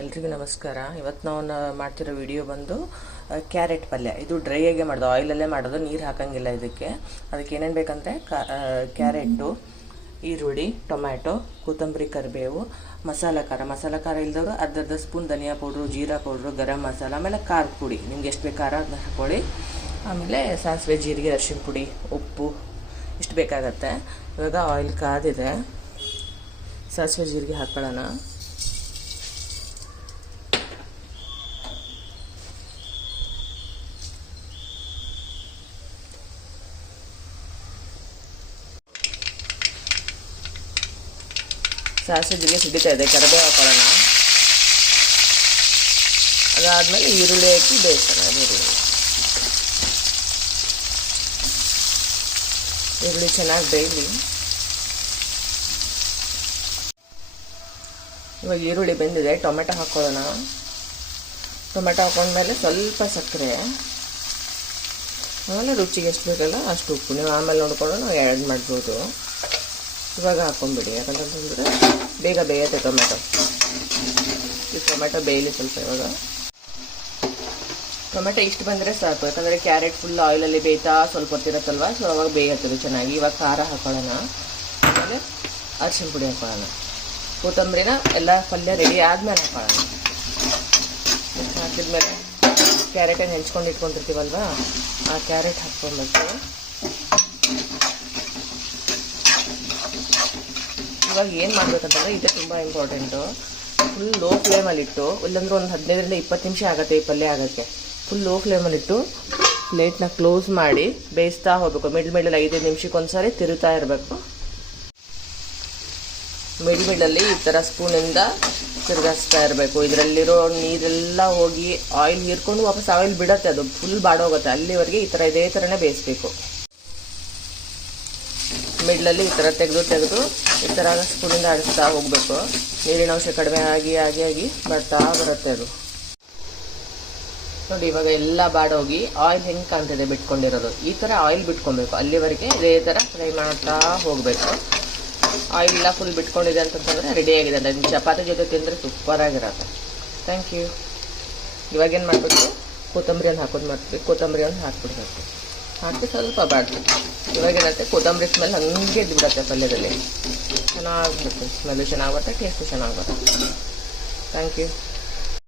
ಎಲ್ರಿಗೂ ನಮಸ್ಕಾರ. ಇವತ್ತು ನಾವು ಮಾಡ್ತಿರೋ ವಿಡಿಯೋ ಬಂದು ಕ್ಯಾರೆಟ್ ಪಲ್ಯ. ಇದು ಡ್ರೈ ಆಗಿ ಮಾಡೋದು, ಆಯಿಲಲ್ಲೇ ಮಾಡೋದು, ನೀರು ಹಾಕಂಗಿಲ್ಲ ಇದಕ್ಕೆ. ಅದಕ್ಕೆ ಏನೇನು ಬೇಕಂದರೆ ಕ್ಯಾರೆಟು, ಈರುಳ್ಳಿ, ಟೊಮ್ಯಾಟೊ, ಕೊತ್ತಂಬರಿ, ಕರಿಬೇವು, ಮಸಾಲ ಖಾರ ಇಲ್ದವರು ಅರ್ಧ ಸ್ಪೂನ್ ಧನಿಯಾ ಪೌಡ್ರು, ಜೀರಾ ಪೌಡ್ರು, ಗರಂ ಮಸಾಲ, ಆಮೇಲೆ ಖಾರದ ಪುಡಿ, ನಿಮ್ಗೆ ಎಷ್ಟು ಬೇಕು ಖಾರ ಅದನ್ನ ಹಾಕೊಳ್ಳಿ. ಆಮೇಲೆ ಸಾಸಿವೆ, ಜೀರಿಗೆ, ಅರಿಶಿನ ಪುಡಿ, ಉಪ್ಪು ಇಷ್ಟು ಬೇಕಾಗತ್ತೆ. ಇವಾಗ ಆಯಿಲ್ ಕಾದಿದೆ, ಸಾಸಿವೆ ಜೀರಿಗೆ ಹಾಕೊಳ್ಳೋಣ. ಸಾಸಿವೆ ಜೀರಿಗೆ ಸಿಡಿತಾ ಇದೆ, ಕರಿಬೇವು ಹಾಕೊಳ್ಳೋಣ. ಅದಾದಮೇಲೆ ಈರುಳ್ಳಿ ಹಾಕಿ ಬೇಯಿಸೋಣ. ಈರುಳ್ಳಿ ಚೆನ್ನಾಗಿ ಬೇಯಲಿ. ಇವಾಗ ಈರುಳ್ಳಿ ಬೆಂದಿದೆ, ಟೊಮೆಟೊ ಹಾಕ್ಕೊಳ್ಳೋಣ. ಟೊಮೆಟೊ ಹಾಕೊಂಡ್ಮೇಲೆ ಸ್ವಲ್ಪ ಸಕ್ಕರೆ, ಆಮೇಲೆ ರುಚಿಗೆ ಎಷ್ಟು ಬೇಕಲ್ಲ ಅಷ್ಟು ಉಪ್ಪು. ನೀವು ಆಮೇಲೆ ನೋಡ್ಕೊಂಡು ನಾವು ಆ್ಯಡ್ ಮಾಡ್ಬೋದು. ಇವಾಗ ಹಾಕೊಂಡ್ಬಿಡಿ, ಯಾಕಂತಂದರೆ ಬೇಗ ಬೇಯುತ್ತೆ ಟೊಮೆಟೊ. ಈ ಟೊಮೆಟೊ ಬೇಯಲಿ ಸ್ವಲ್ಪ. ಇವಾಗ ಟೊಮೆಟೊ ಇಷ್ಟು ಬಂದರೆ ಸಾಕು, ಯಾಕಂದರೆ ಕ್ಯಾರೆಟ್ ಫುಲ್ ಆಯಿಲಲ್ಲಿ ಬೇಯ್ತಾ ಸ್ವಲ್ಪ ಹೊತ್ತಿರುತ್ತಲ್ವ, ಸೊ ಅವಾಗ ಬೇಯುತ್ತೆ ಚೆನ್ನಾಗಿ. ಇವಾಗ ಖಾರ ಹಾಕೊಳ್ಳೋಣ, ಆಮೇಲೆ ಅರಿಶಿನ ಪುಡಿ ಹಾಕೊಳ್ಳೋಣ. ಕೊತ್ತಂಬರಿನ ಎಲ್ಲ ಪಲ್ಯ ರೆಡಿ ಆದಮೇಲೆ ಹಾಕೊಳ್ಳೋಣ. ಹಾಕಿದ್ಮೇಲೆ ಕ್ಯಾರೆಟನ್ನು ಹೆಂಚ್ಕೊಂಡು ಇಟ್ಕೊಂಡಿರ್ತೀವಲ್ವ, ಆ ಕ್ಯಾರೆಟ್ ಹಾಕ್ಕೊಬೇಕು. ಇವಾಗ ಏನು ಮಾಡಬೇಕಂತಂದರೆ ಇದೇ ತುಂಬ ಇಂಪಾರ್ಟೆಂಟು. ಫುಲ್ ಲೋ ಫ್ಲೇಮಲ್ಲಿಟ್ಟು, ಇಲ್ಲಾಂದ್ರೆ ಒಂದು 15ರಿಂದ 20 ನಿಮಿಷ ಆಗುತ್ತೆ ಈ ಪಲ್ಯ ಆಗೋಕ್ಕೆ. ಫುಲ್ ಲೋ ಫ್ಲೇಮಲ್ಲಿಟ್ಟು ಪ್ಲೇಟ್ನ ಕ್ಲೋಸ್ ಮಾಡಿ ಬೇಯಿಸ್ತಾ ಹೋಗಬೇಕು. ಮಿಡ್ಲಲ್ಲಿ 5 ನಿಮಿಷಕ್ಕೆ ಒಂದ್ಸಾರಿ ತಿರುತ್ತಾ ಇರಬೇಕು. ಮಿಡ್ಲಲ್ಲಿ ಈ ಥರ ಸ್ಪೂನಿಂದ ತಿರುಗಿಸ್ತಾ ಇರಬೇಕು. ಇದರಲ್ಲಿರೋ ನೀರೆಲ್ಲ ಹೋಗಿ ಆಯಿಲ್ ಹೀರ್ಕೊಂಡು ವಾಪಸ್ ಆಯಿಲ್ ಬಿಡುತ್ತೆ, ಅದು ಫುಲ್ ಬಾಡೋಗುತ್ತೆ. ಅಲ್ಲಿವರೆಗೆ ಇದೇ ಥರನೇ ಬೇಯಿಸ್ಬೇಕು. ಮಿಡ್ಲಲ್ಲಿ ಈ ಥರ ತೆಗೆದು ಈ ಥರ ಸ್ಪೂನಿಂದ ಆಡಿಸ್ತಾ ಹೋಗಬೇಕು. ನೀರಿನ ಅಂಶ ಕಡಿಮೆ ಆಗಿ ಬರ್ತಾ ಬರುತ್ತೆ ಅದು. ನೋಡಿ, ಇವಾಗ ಎಲ್ಲ ಬಾಡೋಗಿ ಆಯಿಲ್ ಹೆಂಗೆ ಕಾಣ್ತಿದೆ ಬಿಟ್ಕೊಂಡಿರೋದು. ಈ ಥರ ಆಯಿಲ್ ಬಿಟ್ಕೊಬೇಕು. ಅಲ್ಲಿವರೆಗೆ ಇದೇ ಥರ ಫ್ರೈ ಮಾಡ್ತಾ ಹೋಗಬೇಕು. ಆಯಿಲ್ ಎಲ್ಲ ಫುಲ್ ಬಿಟ್ಕೊಂಡಿದೆ ಅಂತಂತಂದರೆ ರೆಡಿಯಾಗಿದೆ. ಅದನ್ನು ಚಪಾತಿ ಜೊತೆ ತಿಂದರೆ ಸೂಪರಾಗಿರುತ್ತೆ. Thank you. ಇವಾಗೇನು ಮಾಡಬೇಕು, ಕೊತ್ತಂಬರಿಯನ್ನು ಹಾಕೋದು ಮಾಡ್ತೀವಿ. ಕೊತ್ತಂಬರಿಯನ್ನು ಹಾಕ್ಬಿಡ್ಬೇಕು. ಹಾಕಿ ಸ್ವಲ್ಪ ಬಾಡ್ಬೇಕು. ಇವಾಗೇನಂತೆ ಕೊತ್ತಂಬರಿ ಸ್ಮೆಲ್ ಹಂಗೆ ಇದ್ಬಿಡತ್ತೆ ಪಲ್ಯದಲ್ಲಿ. ಚೆನ್ನಾಗಿ ಬರುತ್ತೆ, ಸ್ಮೆಲ್ಲು ಚೆನ್ನಾಗಿ ಬರುತ್ತೆ, ಟೇಸ್ಟು ಚೆನ್ನಾಗಿ ಬರುತ್ತೆ. Thank you.